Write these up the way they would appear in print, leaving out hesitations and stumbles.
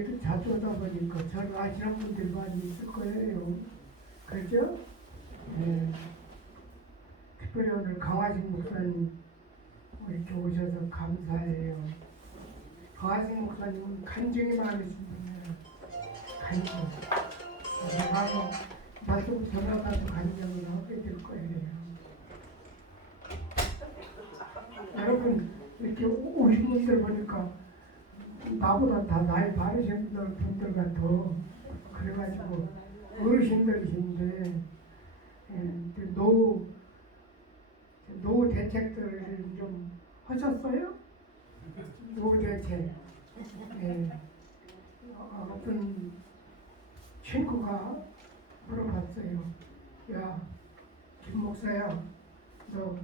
교회도 자주 오다 보니까 저를 아시는 분들이 많이 있을 거예요. 그렇죠? 네. 특별히 오늘 강화진 목사님 이렇게 오셔서 감사해요. 강화진 목사님은 간증이 많으신 분이에요. 간증. 내가 나도 전화가서 간증을 하게 될 거예요. 여러분 이렇게 오신 분들 보니까 나보다 다 나이 많으신 분들과 더 그래가지고 어르신들이신데 노후 대책들을 좀 하셨어요? 노후 대책. 어떤 친구가 물어봤어요. 야, 김 목사야, 너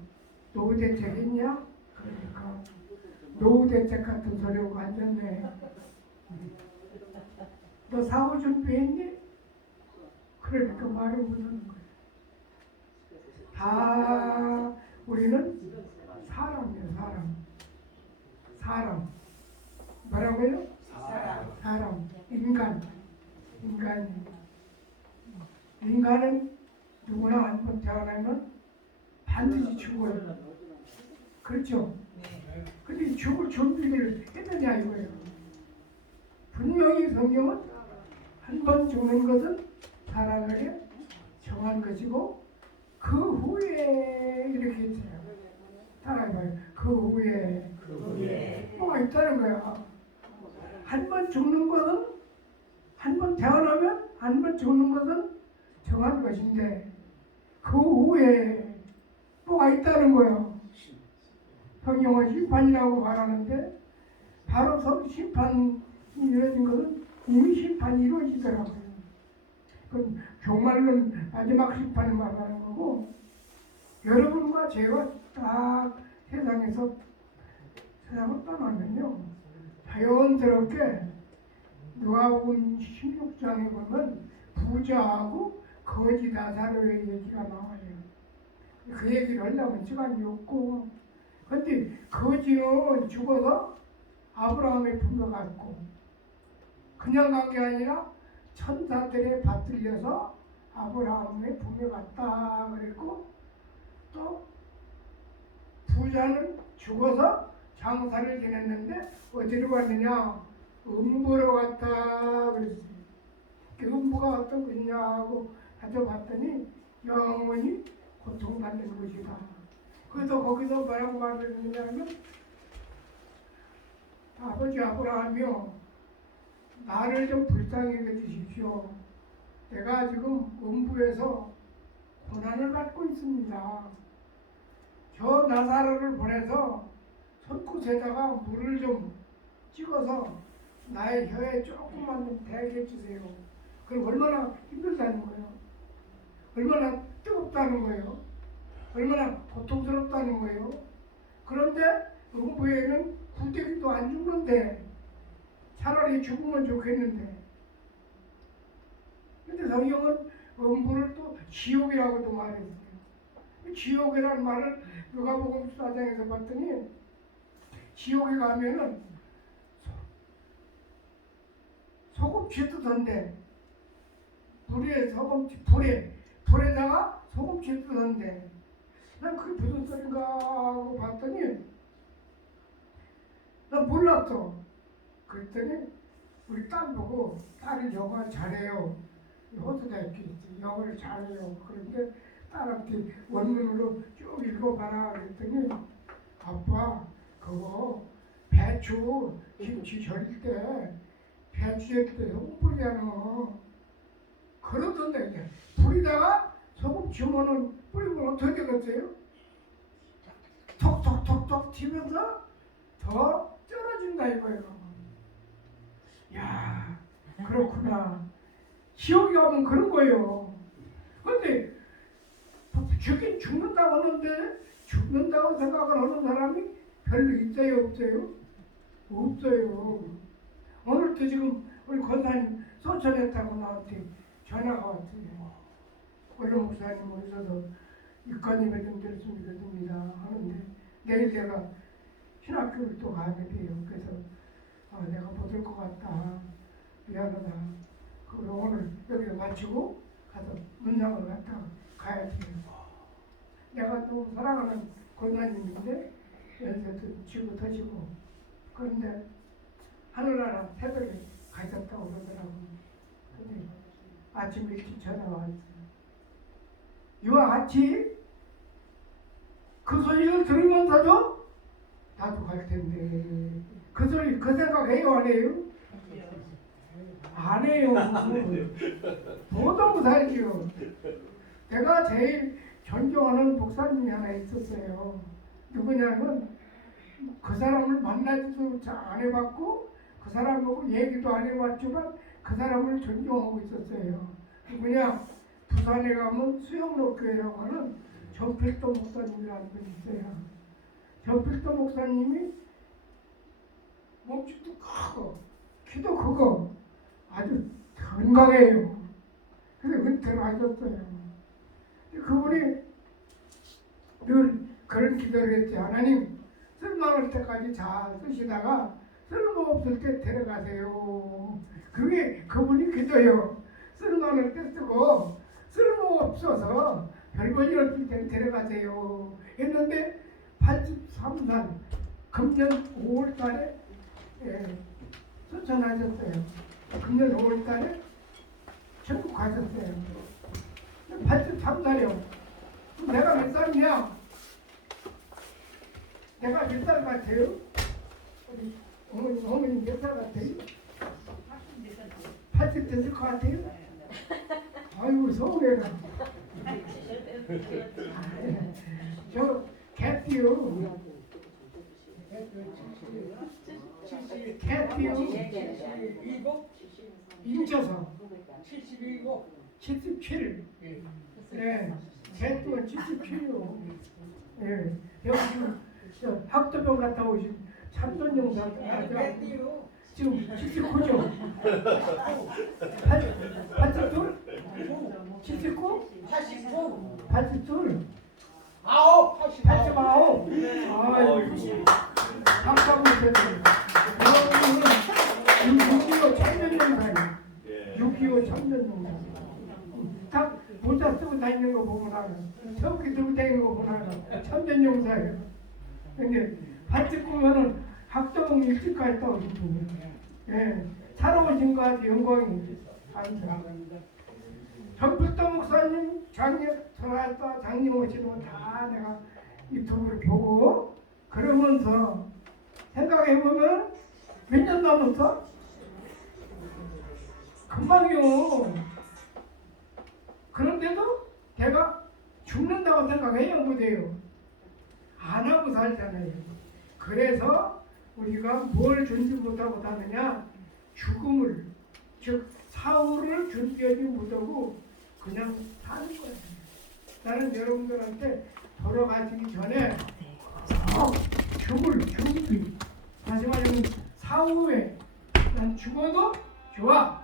노후 대책 있냐? 그러니까 노후 대책 같은 소리하고 앉았네. 너 사고 준비했니? 그러니까 말을 못하는 거예요. 다 우리는 사람이에요. 사람. 뭐라고요? 사람. 인간은 누구나 한번 태어나면 반드시 죽어요. 그렇죠? 근데 죽을 준비를 했느냐 이거예요. 분명히 성경은 한 번 죽는 것은 사람에게 정한 것이고 그 후에 이렇게 했어요. 따라해봐요. 그 후에 뭐가 있다는 거야. 한 번 죽는 것은 한 번 태어나면 한 번 죽는 것은 정한 것인데 그 후에 뭐가 있다는 거예요. 성경은 심판이라고 말하는데 바로 심판이 이루어진 것은 이미 심판이 이루어지더라고요. 그건 종말론 마지막 심판을 말하는 거고 여러분과 제가 딱 세상을 떠나면요 자연스럽게 누가복음 16장에 보면 부자하고 거지 나사로의 얘기가 나와요. 그 얘기를 하려면 시간이 없고 근데 거지는 죽어서 아브라함의 품에 갔고 그냥 간 게 아니라 천사들에 받들려서 아브라함의 품에 갔다 그랬고 또 부자는 죽어서 장사를 지냈는데 어디로 갔느냐 음부로 갔다 그랬어요. 그 음부가 어떤 것이냐고 가져봤더니 영원히 고통받는 것이다. 그래서 거기서 뭐라고 말했느냐면 아버지 아브라함이요 나를 좀 불쌍히 여겨주십시오. 내가 지금 음부에서 고난을 받고 있습니다. 저 나사로를 보내서 손끝에다가 물을 좀 찍어서 나의 혀에 조금만 좀 대게 해주세요. 그럼 얼마나 힘들다는 거예요. 얼마나 뜨겁다는 거예요. 얼마나 고통스럽다는 거예요. 그런데 음부에는 구데기도 안 죽는데 차라리 죽으면 좋겠는데 근데 성경은 음부를 또 지옥이라고도 말했어요. 지옥이라는 말을 누가복음 14장에서 봤더니 지옥에 가면은 소금 쥐뜨던데 불에다가 소금 쥐뜨던데 난 그게 무슨 소린가 하고 봤더니 난 몰랐어. 그랬더니 우리 딸 보고 딸이 영어 잘해요. 호수가 이렇게 있지. 영어를 잘해요. 그런데 딸한테 원문으로 쭉 읽어봐라 그랬더니 아빠 그거 배추 김치 절일 때 배추 절일 때 소금 뿌리잖아. 그러던데 이제 불에다가 소금 주면은 뿌리면 어떻게 되겠어요? 톡톡톡톡 튀면서 더 쩔어진다 이거예요. 야 그렇구나. 지옥에 가면 그런 거예요. 근데 죽는다고 하는데 죽는다고 생각을 하는 사람이 별로 있어요 없어요? 없어요. 오늘도 지금 우리 권사님 소천했다고 나한테 전화가 왔어요. 원로 목사님 오셔서 육관님을 좀 드렸으면 좋겠습니다 하는데 내일 내가 신학교를 또 가야 돼요. 그래서 내가 못 올 것 같다. 미안하다. 그리고 오늘 여기서 마치고 가서 문상을 갖다가 가야지. 내가 또 사랑하는 권사님인데 연세도 쥐고 터지고 그런데 하늘나라 새벽에 가셨다고 그러더라고. 근데 아침 일찍 전화가 왔어요. 이와 같이 그 소리를 들으면서도 나도 갈 텐데 그 소리 그 생각해요 안 해요? 안 해요. 도도 못하지요. 내가 제일 존경하는 목사님이 하나 있었어요. 누구냐면 그 사람을 만나지도 잘 안 해봤고 그 사람하고 얘기도 안 해봤지만 그 사람을 존경하고 있었어요. 누구냐? 부산에 가면 수영로교회라고 하는 전필도 목사님이라는 분이 있어요. 전필도 목사님이 몸집도 크고 키도 크고 아주 건강해요. 그래서 은퇴를 하셨어요. 그분이 늘 그런 기도를 했지. 하나님 쓸만할 때까지 잘 쓰시다가 쓸모없을 때 데려가세요. 그게 그분이 기도예요. 쓸만할 때 쓰고 쓸모없어서 별볼일 없을 때 데려가세요 했는데 83살 금년 5월달에 소천하셨어요. 금년 5월달에 천국 가셨어요. 83살이요. 내가 몇 살이냐? 내가 몇 살 같아요? 우리 어머니 몇 살 같아요? 80 됐을 것 같아요? 아이고 서울에는 저 개띠요. 개띠요. 인쳐서 77. 네, 개띠가 77이요. 예, 여기 저 학도병 갔다 오신 참돈용사 지금 79죠? 82? 79? 82? 89? 아이고 감사합니다. 여러분은 6.25 참전용사예요. 6.25 참전용사. 딱 모자 쓰고 다니는 거 보면 알아. 저기 들고 다니는 거 보면 알아. 참전용사예요. 근데 89면은 학동 일찍 갔다 오신 분이에요. 예, 살아오신 거 아주 영광이 감사합니다. 전필도 목사님 장례 돌아왔다 장례 오시는 거 다 내가 유튜브를 보고 그러면서 생각해보면 몇 년 남았어? 금방이요. 그런데도 내가 죽는다고 생각해요 못해요. 안 하고 살잖아요. 그래서 우리가 뭘 준비 못하고 사느냐? 죽음을, 즉 사후를 준비하지 못하고 그냥 사는 거예요. 나는 여러분들한테 돌아가시기 전에 죽을 준비, 다시 말하면 사후에 난 죽어도 좋아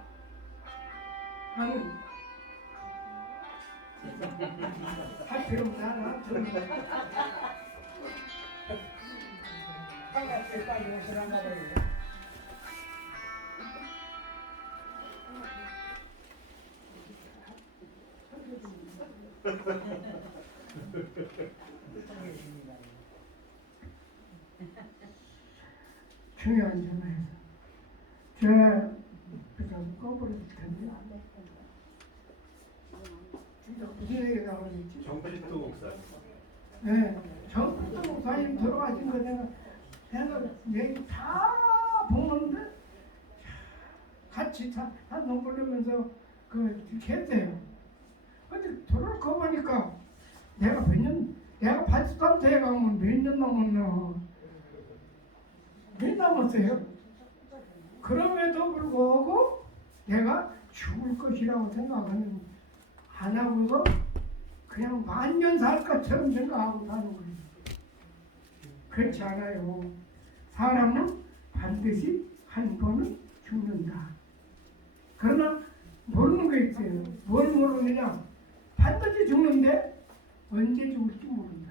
하는 할 필요 없나? 중요한 점에서 제가 꺼버릴 텐데 진짜 무슨 얘기 나오는지 정필도 목사. 네, 정필도 목사님 돌아가신 거 내가 얘기 다 보는데 같이 한동 부르면서 계세요. 근데 돌아가 보니까 내가 83세에 가면 몇 년 남았나? 몇 남았어요? 그럼에도 불구하고 내가 죽을 것이라고 생각하는 안 하고서 그냥 만년 살 것처럼 생각하고 사는 거예요. 그렇지 않아요. 사람은 반드시 한 번은 죽는다. 그러나 모르는 게 있어요. 뭘 모르느냐? 반드시 죽는데 언제 죽을지 모른다.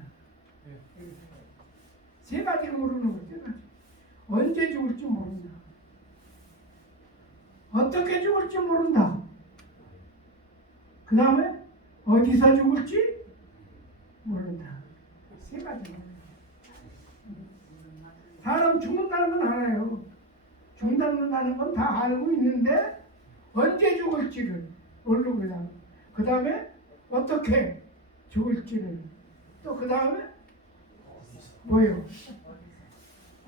세 가지를 모르는 거죠. 언제 죽을지 모른다. 어떻게 죽을지 모른다. 그 다음에 어디서 죽을지 모른다. 세 가지. 사람 죽는다는 건 알아요. 죽는다는 건 다 알고 있는데 언제 죽을지를 모르고 그 다음에 어떻게 죽을지를 또 그 다음에 뭐예요?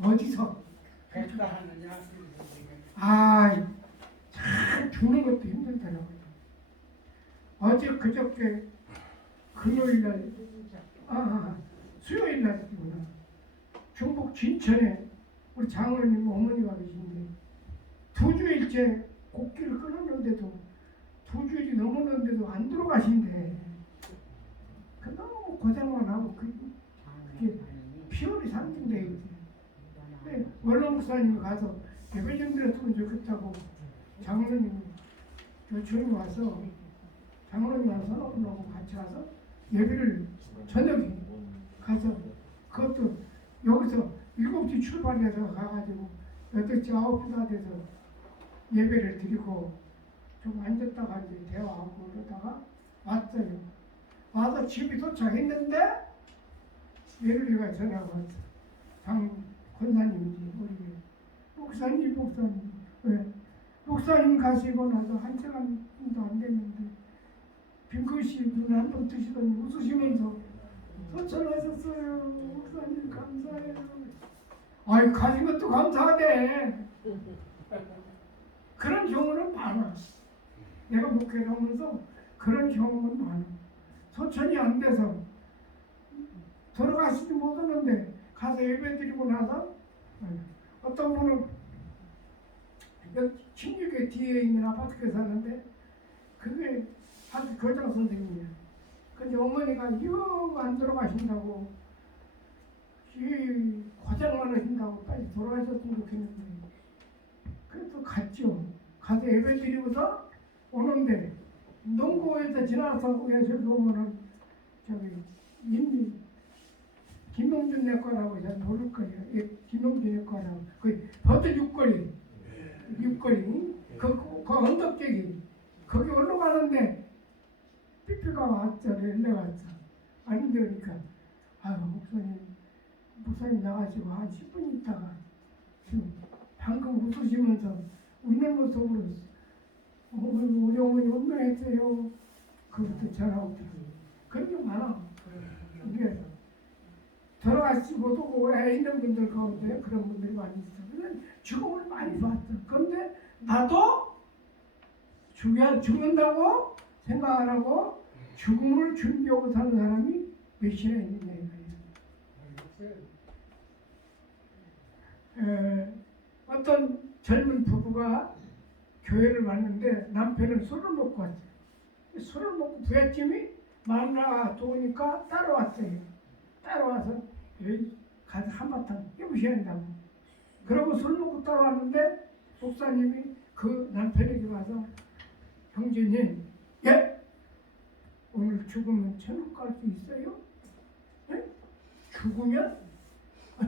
어디서? 참 죽는 것도 힘들더라고요. 어제 그저께 금요일날 수요일날이구나. 중북 진천에 우리 장로님 어머니가 계신데 2주일째 곡기를 끊었는데도 2주일이 넘었는데도 안 들어가신대. 그 너무 고생만 하고 그게 피월이 상징돼 있지. 원로 목사님이 가서 예배 좀 드렸으면 좋겠다고 장로님 조용히 와서 장로님 와서 같이 가서 예배를 저녁에 가서 그것도 여기서 7시 출발해서 가가지고 8시 9시 다 돼서 예배를 드리고 좀 앉았다가 이제 대화하고 그러다가 왔어요. 와서 집에 도착했는데 예루리가 전화가 왔어. 장 권사님이지 우리 목사님 왜 목사님 가시고 나서 1시간도 안 됐는데 빙긋이 눈을 한 번 뜨시더니 웃으시면서 소천하셨어요. 목사님 감사해요. 아이 가진 것도 감사하대. 그런 경우는 많아. 내가 목회를 하면서 그런 경우는 많아. 소천이 안 돼서 돌아가시지 못하는데 가서 예배 드리고 나서 어떤 분은 16개 뒤에 있는 아파트에 사는데 그게 학교 교장 선생님이야. 근데 어머니가 영 안 들어가신다고 고생 많으신다고 빨리 돌아가셨으면 좋겠는데 그래도 갔죠. 가서 예배 드리고서 오는데 농구에서 지나서 저기 오면은 저기 김용준 내 거라고 잘 모를 거예요. 김용준 내 거라고 그 버드 육거리 그 언덕재기 거기 올라가는데 삐삐가 왔죠. 연락 왔죠. 안 되니까 아유 목사님 나가시고 한 10분 있다가 지금 방금 웃으시면서 웃는 모습으로 우리 어머니 운동했어요. 그것도 전화 오더라고요. 그런 게 많아. 이게 돌아가시고도 애 있는 분들 가운데 그런 분들이 많이 있어. 그래서 죽음을 많이 봤어. 그런데 나도 죽는다고 생각 안 하고 죽음을 준비하고 사는 사람이 몇이나 있느냐 이거예요. 어떤 젊은 부부가 교회를 왔는데 남편은 술을 먹고 왔어요. 술을 먹고 부잣집이 마누라가 좋으니까 따라왔어요. 따라와서 여기 가서 한바탕 깨부셔야 한다고. 그러고 술 먹고 따라왔는데 목사님이 그 남편에게 와서 형제님, 예? 오늘 죽으면 천국 갈 수 있어요? 예? 죽으면?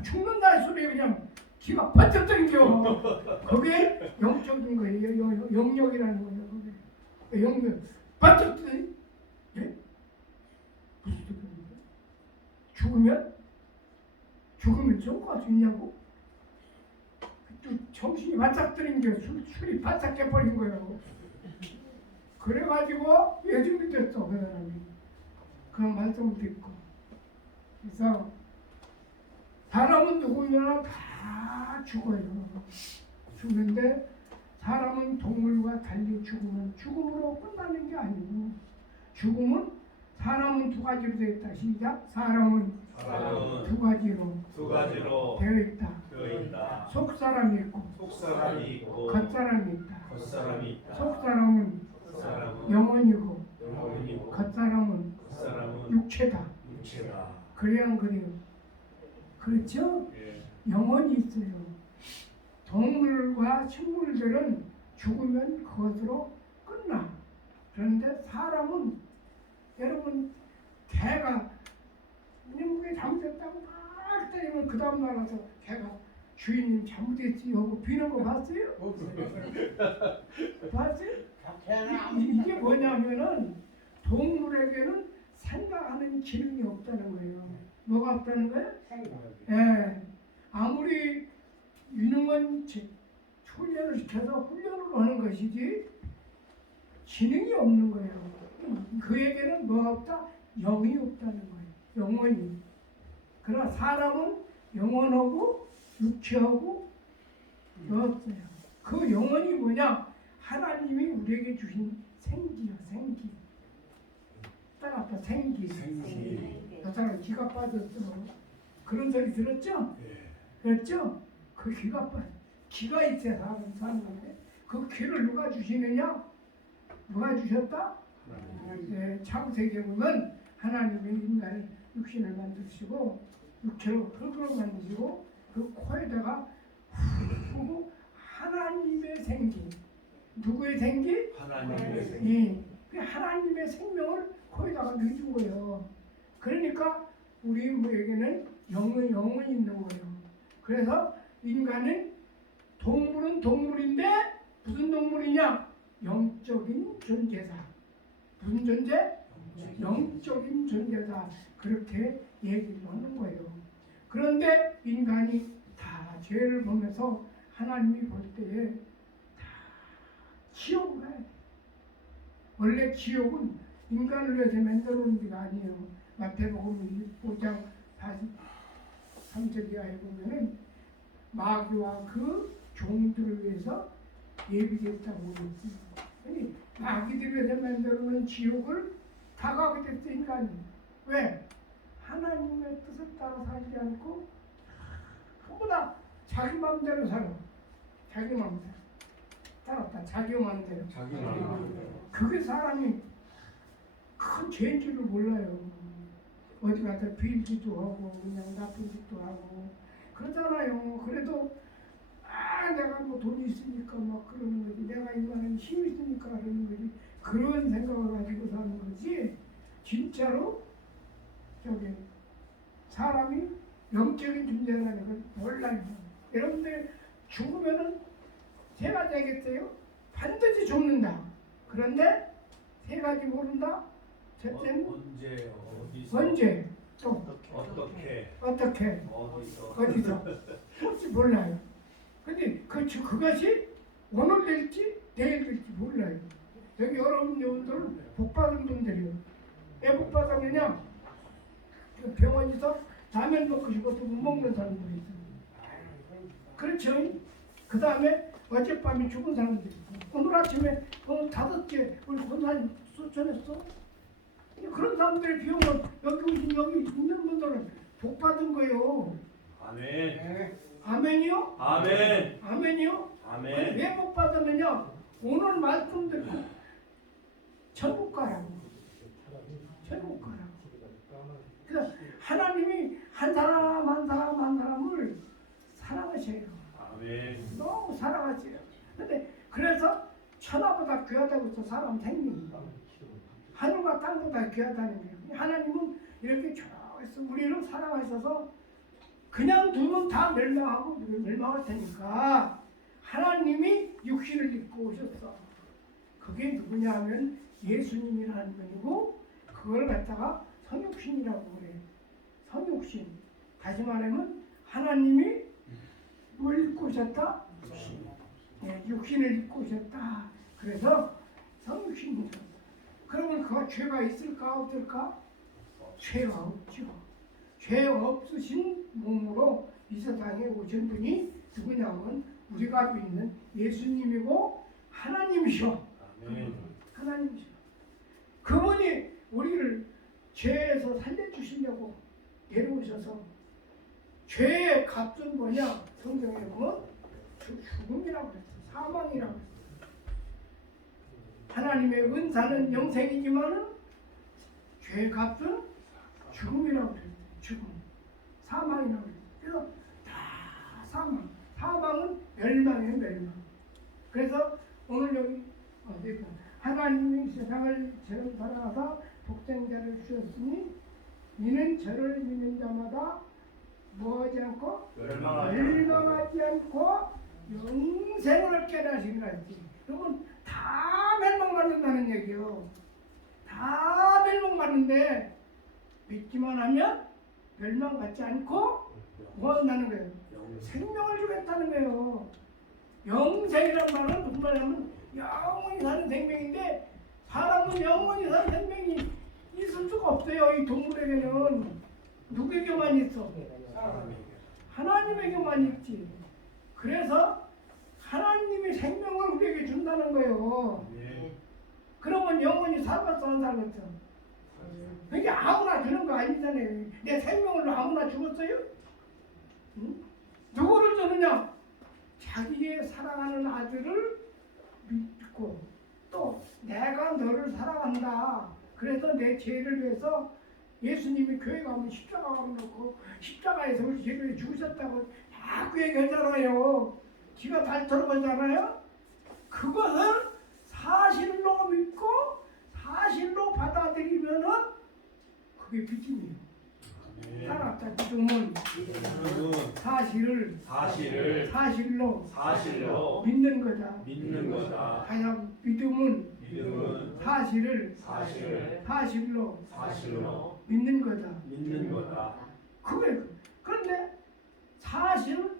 죽는다는 소리에 그냥 기가 번쩍 들겨. 그게 영적인 거예요. 영역이라는 거예요. 그게. 영역. 번쩍 들이. 예? 무슨 소리입니까? 죽으면 천국 갈 수 있냐고? 또 정신이 바짝 들인 게 술이 바짝 깨버린 거예요. 그래가지고 예수님이 됐어. 그 사람이. 그런 말씀을 듣고. 그래서 사람은 누구나 다 죽어요. 죽는데 사람은 동물과 달리 죽음으로 끝나는 게 아니고 죽음은 사람은 두 가지로 되어 있다. 시작. 사람은 두 가지로 되어 있다. 속사람이 있고 겉사람이 있다. 속사람은 영혼이고 겉사람은 육체다. 그래야 안 그래요? 그렇죠? 영혼이 있어요. 동물과 식물들은 죽으면 그것으로 끝나. 그런데 사람은 여러분 개가 인형국에 잘못했다고 막 때리면 그 다음 날 와서 개가 주인님 잘못했지 하고 비는 거 봤어요? 봤어요? 이게 뭐냐면은 동물에게는 생각하는 기능이 없다는 거예요. 뭐가 없다는 거예요? 예. 아무리 유능한 훈련을 시켜서 훈련으로 하는 것이지 기능이 없는 거예요. 그에게는 뭐가 없다? 영이 없다는 거예요. 영혼이. 그러나 사람은 영혼하고 육체하고 없어요. 그 영혼이 뭐냐? 하나님이 우리에게 주신 생기요, 생기. 따라서 생기. 그 사람 기가 빠졌어. 그런 소리 들었죠? 그랬죠? 그 기가 빠져. 기가 있어야 사람 사는 건데 그 기를 누가 주시느냐? 누가 주셨다? 네, 창세기에 보면 하나님이 인간을 육신을 만드시고 육체로 흙으로 만드시고 그 코에다가 후 하나님의 생기. 누구의 생기? 하나님의 생기. 예, 그 하나님의 생명을 코에다가 넣어준 거예요. 그러니까 우리에게는 영혼이 있는 거예요. 그래서 인간은 동물은 동물인데 무슨 동물이냐? 영적인 존재다. 무슨 존재? 영적인 존재다. 그렇게 얘기를 하는 거예요. 그런데 인간이 다 죄를 보면서 하나님이 볼 때에 다 지옥을 가야 돼. 원래 지옥은 인간을 위해서 만들어 놓은 게 아니에요. 마태복음 5장 43절 이하에 보면은 마귀와 그 종들을 위해서 예비됐다고 했어요. 아니, 마귀들 위해서 만들어 놓은 지옥을 다 가게 됐어, 인간이. 왜? 하나님의 뜻을 따라 살지 않고 전부 다 자기 마음대로 살아. 자기 마음대로. 따랐다. 자기 마음대로. 그게 사람이 큰 죄인 줄을 몰라요. 어디 가서 빌기도 하고 그냥 나쁜 짓도 하고 그러잖아요. 그래도 내가 뭐 돈이 있으니까 막 그러는 거지. 내가 이만한 힘이 있으니까 그러는 거지. 그런 생각을 가지고 사는 거지. 진짜로 저기 사람이 영적인 존재라는 걸 몰라요. 여러분들 죽으면은 세 가지 알겠어요? 반드시 죽는다. 그런데 세 가지 모른다. 첫째는 언제 어디서 언제 또 어떻게 어디서 혹시 몰라요. 근데 그것이 오늘 될지 내일 될지 몰라요. 여기 여러분들은 복 받은 분들이요. 왜 복 받았느냐? 병원에서 라면 먹고 싶어도 못 먹는 사람들이 있어요. 그렇죠? 그 다음에 어젯밤에 죽은 사람들이 있어요. 오늘 아침에 5개 우리 권사님 수천했어. 그런 사람들의 비용은 여기 있는 분들은 복 받은 거예요. 아멘. 아멘이요? 아멘. 아멘이요? 아멘. 왜 복 받았느냐? 오늘 말씀 듣고 천국 가라고. 천국 가라고. 그래서 하나님이 한 사람 한 사람을 사랑하셔요. 아멘. 너무 사랑하세요. 근데 그래서 천하보다 귀하다고 해서 사람 생명이 하늘과 땅보다 귀하다는 거예요. 하나님은 이렇게 좋아해서 우리를 사랑하셔서 그냥 두면 다 멸망할 테니까 하나님이 육신을 입고 오셨어. 그게 누구냐 하면 예수님이라는 분이고 그걸 갖다가 성육신이라고 그래요. 성육신. 다시 말하면 하나님이 뭘 입고 오셨다? 육신을 입고 오셨다. 그래서 성육신이죠. 그러면 그 죄가 있을까 없을까? 죄가 없죠. 죄 없으신 몸으로 이 세상에 오신 분이 누구냐면 우리가 믿는 예수님이고 하나님이셔. 하나님이셔. 그분이 우리를 죄에서 살려주시려고 내려오셔서 죄의 값은 뭐냐? 성경에 보면 죽음이라고 그랬어. 사망이라고 그랬어. 하나님의 은사는 영생이지만은 죄의 값은 죽음이라고 그랬어. 죽음. 사망이라고 그랬어. 그래서 다 사망. 사망은 멸망이에요, 멸망. 그래서 오늘 여기 어디가 하나님이 세상을 저를 사랑하사 독생자를 주셨으니 이는 저를 믿는 자마다 뭐하지 않고 멸망하지 멸망하지 않고 영생을 얻게 하시라 했지. 이건 다 멸망받는다는 얘기요. 다 멸망받는데 믿기만 하면 멸망받지 않고 뭐 한다는 거예요? 생명을 주겠다는 거예요. 영생이란 말은 무슨 말이냐면 영원히 사는 생명인데 사람은 영원히 사는 생명이 있을 수가 없어요. 이 동물에게는 누구에게만 있어? 하나님에게만 있지. 그래서 하나님이 생명을 우리에게 준다는 거예요. 그러면 영원히 살겠어 안 살겠어? 그게 아무나 주는 거 아니잖아요. 내 생명을 아무나 죽었어요? 응? 누구를 주느냐? 자기의 사랑하는 아들을 믿고 또 내가 너를 사랑한다. 그래서 내 죄를 위해서 예수님이 교회 가면 십자가 가면 놓고 십자가에서 우리 죄를 죽으셨다고 자꾸 얘기하잖아요. 지가 닳도록 하잖아요. 그것을 사실로 믿고 사실로 받아들이면은 그게 믿음이에요. 따라합시다. 믿음은 사실을 사실로 믿는 거다. 하여 믿음은 사실을 사실로 믿는 거다. 그런데 사실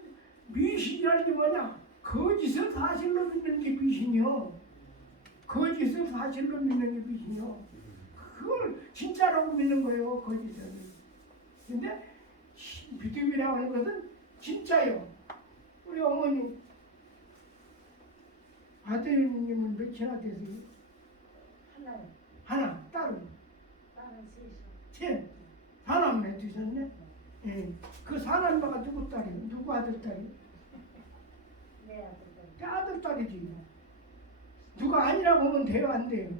미신이라는 게 뭐냐? 거짓을 사실로 믿는 게 미신이요. 거짓을 사실로 믿는 게 미신이요. 그걸 진짜라고 믿는 거예요. 거짓을. 근데 믿음이라고 하는 것은 진짜요. 우리 어머니 아드님은 몇이나 되세요? 하나요. 하나, 딸은 딸은 셋이요. 셋. 사남매 두셨네. 예. 그 사남매가 누구 딸이에요? 누구 아들 딸이에요? 네 아들. 그 아들 딸이지. 누가 아니라고 하면 돼요, 안 돼요?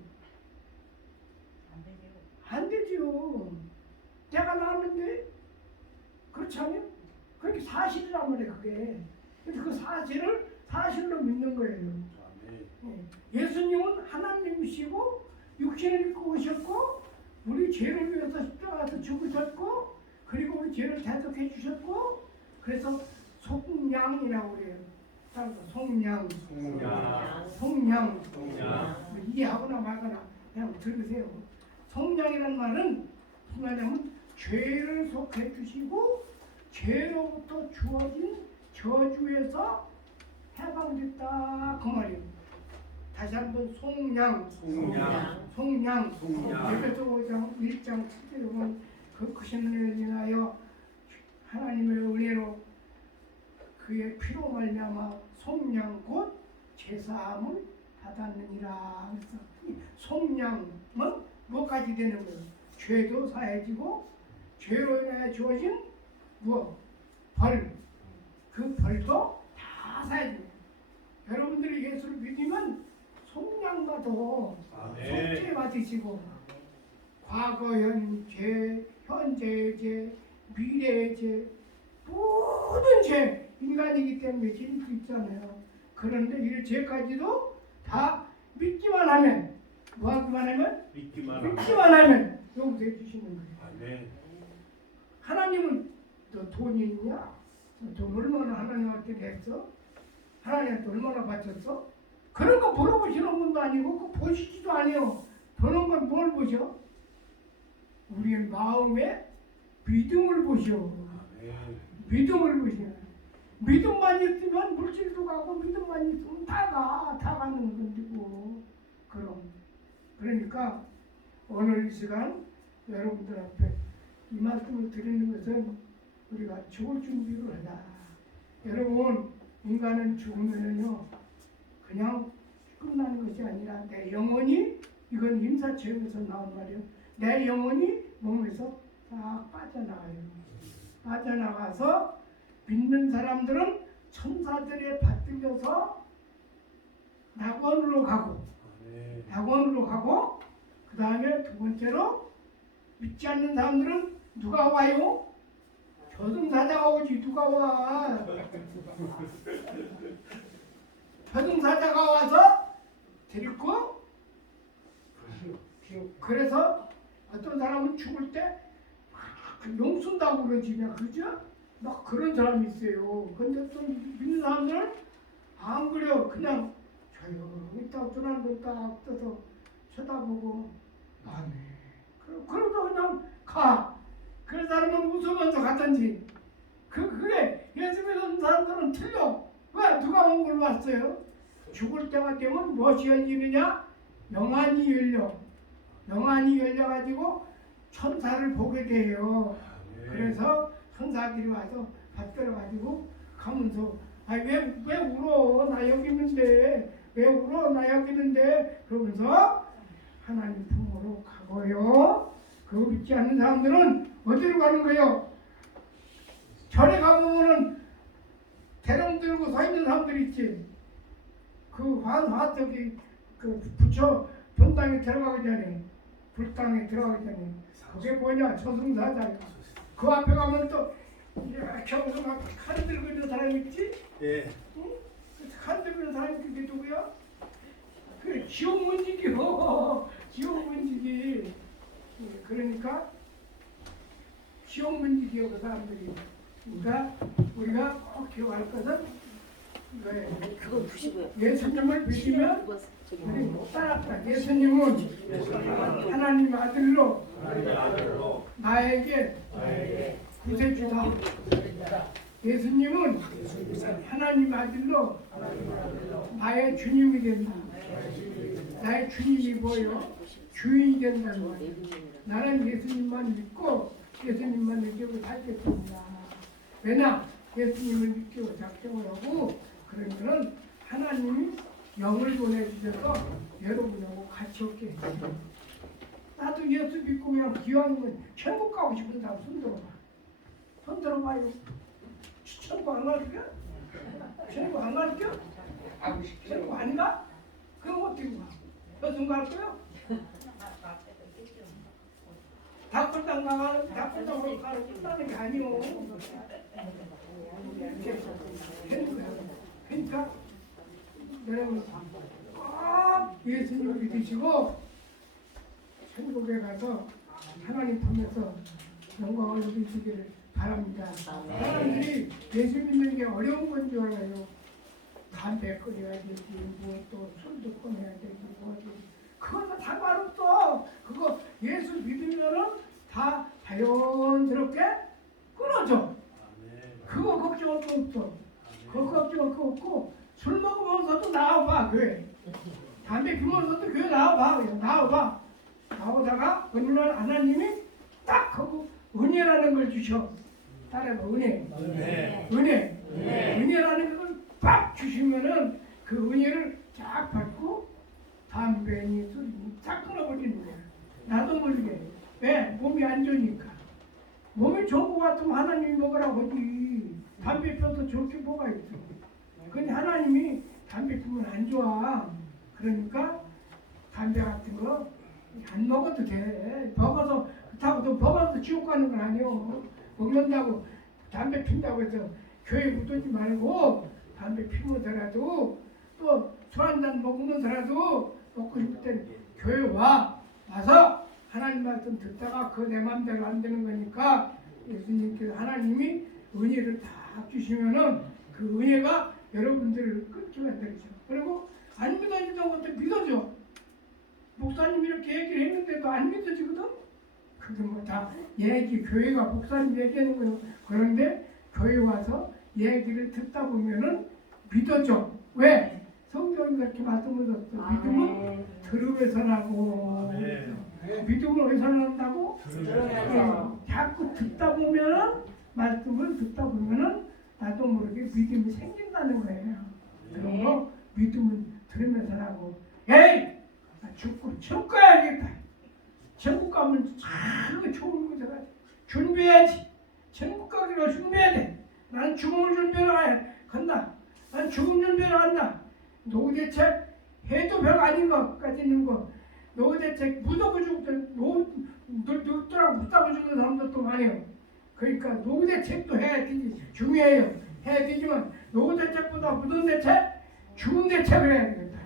안 되죠. 안 되지요. 내가 낳았는데 그렇지 않아요? 그게 사실이란 말이에요. 그게. 근데 그 사실을 사실로 믿는 거예요. 예수님은 하나님이시고 육신을 입고 오셨고 우리 죄를 위해서 십자가에서 죽으셨고 그리고 우리 죄를 대속해 주셨고 그래서 속량이라고 그래요. 속량. 이해하거나 말거나 그냥 들으세요. 속량이라는 말은 무슨 말이냐면 죄를 속해 주시고 죄로부터 주어진 저주에서 해방됐다 그 말이에요. 다시 한번 속량. 에베소 5장 1장 7절에 보면 그 크신 은혜를 인하여 하나님의 은혜로 그의 피로 말미암아 속량 곧 제사함을 받았느니라. 그래서 이 속량은 뭐까지 되는 거예요? 죄도 사해지고 죄로 인하여 주어진 무엇? 벌. 그 벌도 다 사해집니다. 여러분들이 예수를 믿으면 속량과도 속죄 받으시고 과거 현죄, 현재의 죄, 미래의 죄 모든 죄 인간이기 때문에 지을 수 있잖아요. 그런데 이 죄까지도 다 믿기만 하면 뭐하기만 하면? 믿기만 하면 용서해 주시는 거예요. 하나님은 너 돈이 있냐? 돈 얼마나 하나님한테 냈어? 하나님한테 얼마나 바쳤어? 그런 거 물어보시는 분도 아니고 그 보시지도 않아요. 보는 건 뭘 보셔? 우리의 마음에 믿음을 보셔. 믿음을 보셔. 믿음만 있으면 물질도 가고 믿음만 있으면 다 가는 건데고. 그러니까 오늘 이 시간 여러분들 앞에 이 말씀을 드리는 것은 우리가 죽을 준비를 하자. 여러분 인간은 죽으면요 그냥 끝나는 것이 아니라 내 영혼이 이건 임사체험에서 나온 말이에요. 내 영혼이 몸에서 싹 빠져나가요. 빠져나가서 믿는 사람들은 천사들에 받들려서 낙원으로 가고 그 다음에 두 번째로 믿지 않는 사람들은 누가 와요? 저승사자가 오지. 누가 와? 저승사자가 와서 데리고 그래서 어떤 사람은 죽을 때 용 쓴다고 그러지, 그죠? 막 그런 사람이 있어요. 근데 또 믿는 사람들은 안 그래요. 그냥 조용히 딱 눈안 딱 떠서 쳐다보고 아멘. 그러고 그냥 가. 그런 사람은 웃으면서 가든지. 그게 예수 믿는 사람들은 틀려. 왜? 누가 원고를 왔어요? 죽을 때가 되면 무엇이 열리느냐? 영안이 열려. 영안이 열려가지고 천사를 보게 돼요. 그래서 천사들이 와서 받들어가지고 가면서 왜 울어? 나 여기 있는데. 왜 울어? 나 여기 있는데. 그러면서 하나님 품으로 가고요. 그거 믿지 않는 사람들은 어디로 가는 거예요? 절에 가보면은 대롱 들고 서 있는 사람들 있지. 그 저기 그 부처 본당에 들어가기 전에 불당에 들어가기 전에 그게 뭐냐? 저승사자. 그 앞에 가면 또 이렇게 하면서 막 칼 들고 있는 사람 있지? 예. 응? 칼 들고 있는 사람이 그게 누구야? 그래, 지옥 문지기요. 지옥 문지기. 그러니까 지옥 문지기요, 그 사람들이. 그러니까 우리가 꼭 기억할 것은 이거예요. 그건 부시고요. 예수님을 믿으면 그거 저기 우리 못 따랐다. 예수님은 하나님 아들로 나에게 구세주다. 예수님은 하나님 아들로 나의 주님이 된다. 나의 주님이 뭐요? 주인이 된다는 거예요. 나는 예수님만 믿고 예수님만 믿고 살겠습니다. 왜냐? 예수님을 믿고 작정을 하고 그러면은 하나님이 영을 보내주셔서 여러분하고 같이 없게 해주세요. 나도 예수 믿고 그냥 기왕이면 천국 가고 싶은 사람 손 들어봐. 손 들어봐요. 천국 안 갈게요? 천국 안 갈게요? 천국 안 가? 그럼 어떻게 가? 여순 갈 거요? 닭불당 가면 닭불당으로 가는 끝나는 게 아니오. 그러니까 여러분 꼭 예수님을 믿으시고 천국에 가서 하나님 품에서 영광을 누리시기를 바랍니다. 사람들이 예수 믿는 게 어려운 건 줄 알아요. 담배 끊어야 되지, 또 술도 끊어야 되지, 그거는 상관없어. 그거 예수 믿으면은 다 자연스럽게 끊어져. 그거 걱정할 거 없어. 그거 걱정할 거 없고 술 먹으면서도 나와봐 교회. 담배 피우면서도 교회 나와봐. 나와봐. 나오다가 어느 날 하나님이 딱 하고 은혜라는 걸 주셔. 따라봐. 은혜. 은혜라는 걸 빡 주시면은 그 은혜를 쫙 받고 담배니 술이니 쫙 끊어버리는 거야. 나도 모르게. 왜? 몸이 안 좋으니까. 몸이 좋은 것 같으면 하나님이 먹으라고 하지. 담배 펴서 좋게 뭐가 있어. 근데 하나님이 담배 피우면 안 좋아. 그러니까 담배 같은 거 안 먹어도 돼. 먹어서 그렇다고 먹어서 지옥 가는 건 아니요. 먹는다고 담배 핀다고 해서 교회 묻지 말고 담배 피우더라도 또 술 한잔 먹으면서라도 먹고 싶을 땐 교회 와서 하나님 말씀 듣다가 그 내 맘대로 안 되는 거니까 예수님께서 하나님이 은혜를 다 주시면은 그 은혜가 여러분들을 끊게 만들죠. 그리고 안 믿어지던 것도 믿어줘. 목사님 이렇게 얘기를 했는데도 안 믿어지거든. 그게 뭐 다 얘기 교회가 목사님 얘기하는 거예요. 그런데 교회 와서 얘기를 듣다 보면은 믿어져. 왜? 성경이 그렇게 말씀하셨어. 믿음은 들음에서 나고. 믿음을 어디서 난다고? 자꾸 듣다 보면은 말씀을 듣다 보면은 나도 모르게 믿음이 생긴다는 거예요. 그런 거 믿음은 들으면서 나고. 에이! 나 죽고 천국 가야겠다. 천국 가면 참 좋은 거잖아. 준비해야지. 천국 가기로 준비해야 돼. 난 죽음을 준비하러 간다. 난 죽음 준비하러 간다. 노후대책 해도 별거 아닌 것까지 있는 거. 노후대책 무조건 죽든 늙더라고 묻다고 죽는 사람들도 많아요. 그러니까 노후대책도 해야 되지. 중요해요. 해야 되지만 노후대책보다 무덤대책, 죽음대책을 해야 되겠다.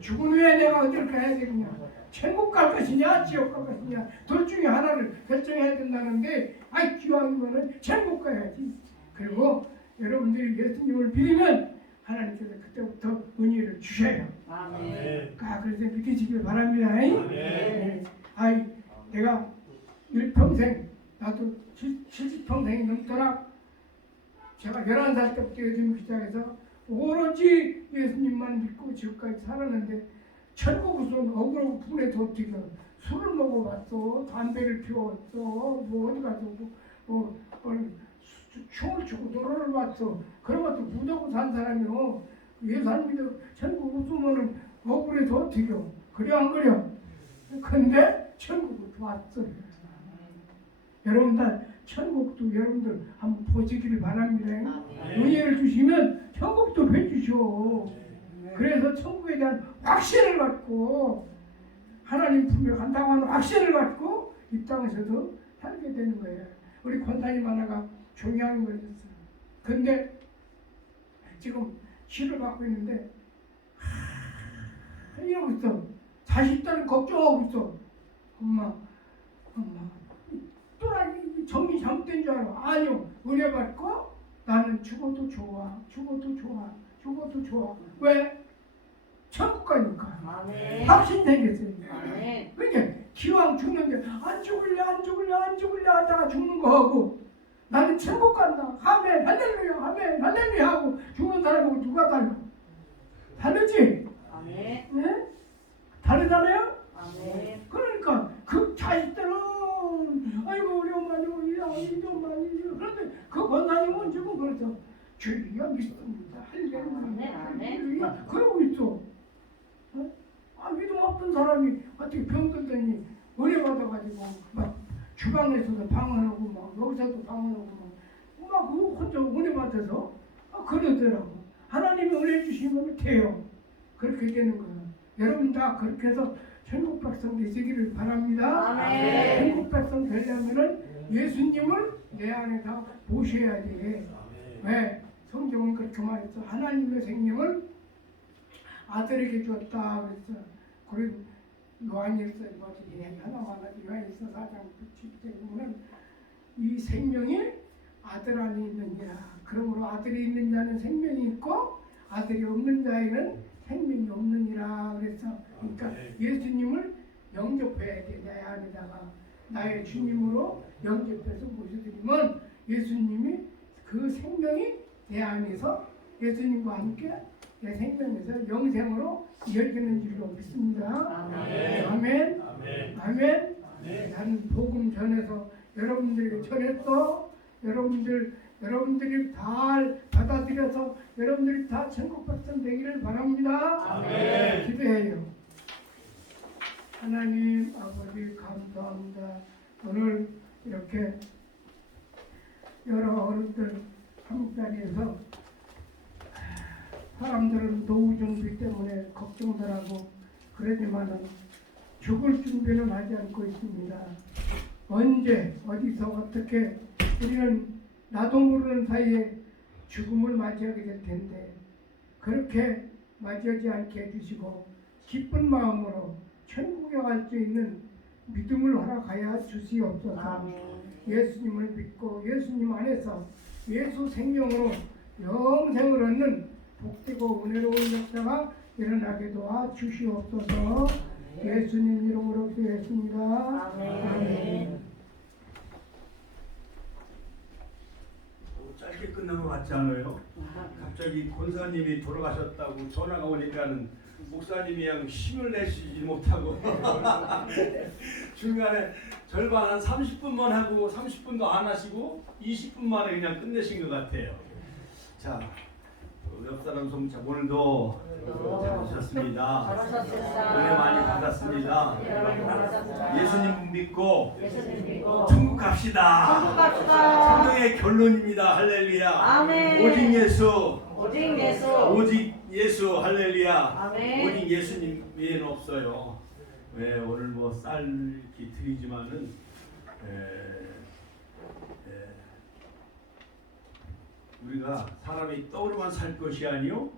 죽은 후에 내가 어디를 가야 되느냐. 천국 갈 것이냐 지옥 갈 것이냐 둘 중에 하나를 결정해야 된다는데 아이 기왕이면은 천국 가야지. 그리고 여러분들이 예수님을 믿으면 하나님께서 그때부터 은혜를 주셔요. 아멘. 그래서 믿으시길 바랍니다. 아멘. 네. 아이, 내가 일평생, 나도 70평생이 넘도록 제가 11살 때부터 예수님 시작해서 오로지 예수님만 믿고 지금까지 살았는데 천국으로는 억울하고 분해서 어떻게 술을 먹어봤어, 담배를 피웠어, 뭐 어디 가서 춤을 추고 노래를 봤어. 그런 것도 무조건 산 사람이요. 예수 안 믿어 천국 없으면은 억울해서 어떻게요? 그래 안 그래? 근데 천국을 왔어요. 여러분 다 천국도 여러분들 한번 보시기를 바랍니다. 은혜를 주시면 천국도 해주셔. 그래서 천국에 대한 확신을 갖고 하나님 품에 간다고 하는 확신을 갖고 이 땅에서도 살게 되는 거예요. 우리 권사님 하나가 종양이 걸렸어요. 근데 지금 치료를 받고 있는데 이러고 있어. 40대를 걱정하고 있어. 엄마 또라이 정이 잘못된 줄 알아. 아니요. 은혜 받고 나는 죽어도 좋아. 왜? 천국 가니까. 아멘. 확신 생겼어요. 아멘. 그러니까 기왕 죽는데 안 죽을래 하다가 죽는 거 하고 나는 천국 간다. 아멘 할렐루야 하고 죽는 사람하고 누가 달라? 다르지? 아멘. 네? 다르잖아요? 아멘. 그러니까 그 자식들은 아이고 우리 엄마는 그런데 그 권사님은 지금 그래서 주여 믿습니다. 할렐루야. 그러고 있어. 믿음 없던 사람이 어떻게 병들더니 은혜 받아가지고 막 주방에서도 방언하고 막 여기서도 방언하고 막 그거 혼자 은혜 받아서 그러더라고. 하나님이 은혜 주시면 돼요. 그렇게 되는 거예요. 여러분 다 그렇게 해서 천국 백성 되시기를 바랍니다. 아멘. 천국 백성 되려면은 예수님을 내 안에다 모셔야 돼. 왜? 성경은 그렇게 말했어. 하나님의 생명을 아들에게 주었다 그랬어. 그리고 요한일서 하나만 하지 요한일서 4장 7절에 보면 이 생명이 아들 안에 있느니라. 그러므로 아들이 있는 자는 생명이 있고 아들이 없는 자에는 생명이 없느니라 그래서 그러니까 예수님을 영접해야 돼. 내 안에다가 나의 주님으로 영접해서 모셔드리면 예수님이 그 생명이 내 안에서 예수님과 함께 내 생명에서 영생으로 이어지는 줄로 믿습니다. 아멘. 아멘. 나는 복음 전해서 여러분들에게 전했어. 여러분들이 다 받아들여서 여러분들이 다 천국 백성 되기를 바랍니다. 아멘. 기도해요. 하나님 아버지 감사합니다. 오늘 이렇게 여러 어른들 한 자리에서 사람들은 노후 준비 때문에 걱정들 하고 그러지만은 죽을 준비는 하지 않고 있습니다. 언제 어디서 어떻게 우리는 나도 모르는 사이에 죽음을 맞이하게 될 텐데 그렇게 맞이하지 않게 해주시고 기쁜 마음으로 천국에 갈 수 있는 믿음을 허락하여 주시옵소서. 예수님을 믿고 예수님 안에서 예수 생명으로 영생을 얻는 복되고 은혜로운 역사가 일어나게 도와 주시옵소서. 예수님 이름으로 기도했습니다. 아멘. 짧게 끝난 것 같지 않아요? 갑자기 권사님이 돌아가셨다고 전화가 오니까는 목사님이 그냥 힘을 내시지 못하고 중간에 절반 한 30분만 하고 30분도 안 하시고 20분 만에 그냥 끝내신 것 같아요. 자, 옆 사람 송차 오늘도 잘하셨습니다. 은혜 많이 받았습니다. 예수님 믿고 천국 갑시다. 성경의 결론입니다. 할렐루야. 아멘. 오직 예수. 오직 예수 할렐루야. 아멘. 오직 예수님 외에는 없어요. 왜 오늘 뭐 쌀기 드리지만은 우리가 사람이 떡으로만 살 것이 아니요